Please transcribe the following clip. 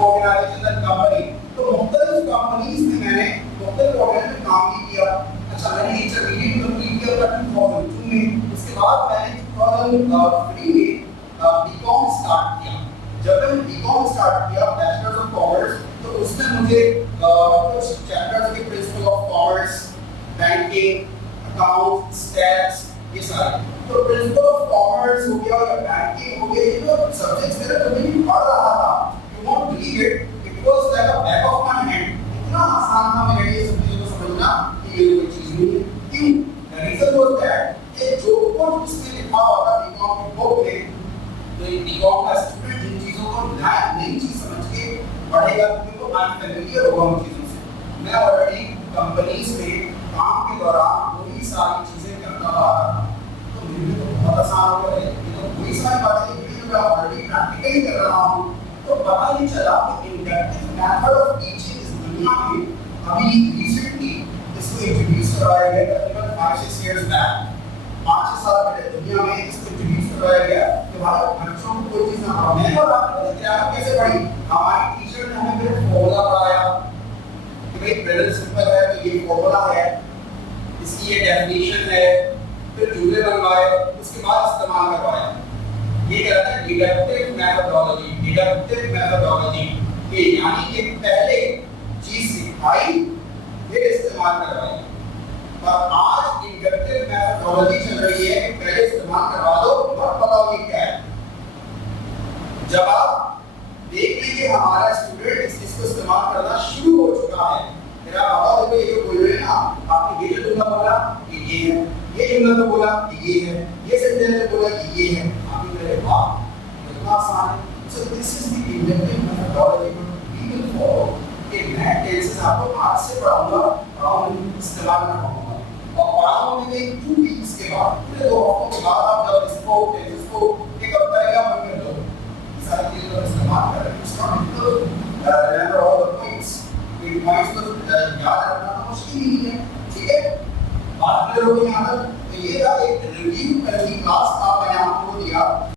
Organisation and company. तो मुख्तलिफ companies में मैंने मुख्तलिफ ऑर्गेनाइजेशन में काम भी किया। अच्छा, मैंने इंटरमीडिएट कंप्लीट किया था 2002 में। उसके बाद मैंने 2003 में बीकॉम स्टार्ट किया। जब मैंने बीकॉम स्टार्ट किया बैचलर्स ऑफ कॉमर्स, तो उसमें मुझे कुछ चैप्टर्स के principle of commerce, banking, account, stats, ये सारे। तो प्रिंसिपल ऑफ कॉमर्स हो गया या बैंकिंग हो गया, ये जो सब्जेक्ट्स मेरे कभी भी पढ़ रहा था, you won't believe it, it was like a back of my hand. इतना आसान था मेरे लिए सब चीजों को समझना कि ये कोई चीज नहीं है। क्यों? द रीजन वाज दैट कि जो कुछ इसमें लिखा हुआ था बीकॉम की बुक में, तो ये बीकॉम का स्टूडेंट जिन चीजों को नई चीज समझ के पढ़ेगा, क्योंकि वो अनफैमिलियर होगा उन चीजों से। मैं ऑलरेडी कंपनीज में काम के दौरान वही सारी चीजें करता आ रहा था, तो मेरे लिए तो बहुत आसान हो गया। ये तो वही सारी बातें जो मैं ऑलरेडी प्रैक्टिकली कर रहा हूँ। तो पता नहीं चला कि इंडक्टिव मेथड ऑफ टीचिंग इस दुनिया में अभी रिसेंटली इसको इंट्रोड्यूस कराया गया, तकरीबन 5-6 इयर्स बैक, 5-6 साल पहले दुनिया में इसको इंट्रोड्यूस कराया गया कि हमारे बच्चों को कोई चीज ना पढ़ाओ। मैंने और आपने ग्रामर कैसे पढ़ी? हमारी टीचर ने हमें फिर फॉर्मूला पढ़ाया कि भाई प्रेजेंट सिंपल है तो ये फॉर्मूला है, इसकी ये डेफिनेशन है, फिर जुमले बनवाए, उसके बाद इस्तेमाल करवाया। ये कहता है डिडक्टिव मेथोडोलॉजी। डिडक्टिव मेथोडोलॉजी के यानी कि पहले चीज सिखाई फिर इस्तेमाल करवाई। और आज इंडक्टिव मेथोडोलॉजी चल रही है कि पहले इस्तेमाल करवा दो और बताओ ये क्या है। जब आप देख लेंगे हमारा स्टूडेंट इस चीज को इस्तेमाल करना शुरू हो चुका है, मेरा बताओ देखो ये जो बोल रहे हैं ना, आपने ये जो जुमला बोला ये है, ये जुमला तो बोला ये है, ये सेंटेंस बोला ये है, आप ये कह वाह कितना आसान है। So this is the inductive methodology we will follow. कि मैं टेंसेस आपको आज से पढ़ाऊंगा और इस्तेमाल करवाऊंगा, और पढ़ाऊंगा मैं 2 वीक्स के बाद, पूरे 2 हफ्तों के बाद आप जब इसको टेंसेस को पिकअप करेगा मन में, लो सारी चीजों का इस्तेमाल करें। It's not difficult, remember all the points. ये पॉइंट्स को याद रखना तो मुश्किल नहीं है, ठीक है। बात करोगे यहाँ तक, तो ये था एक रिव्यू पहली क्लास का मैंने आपको दिया।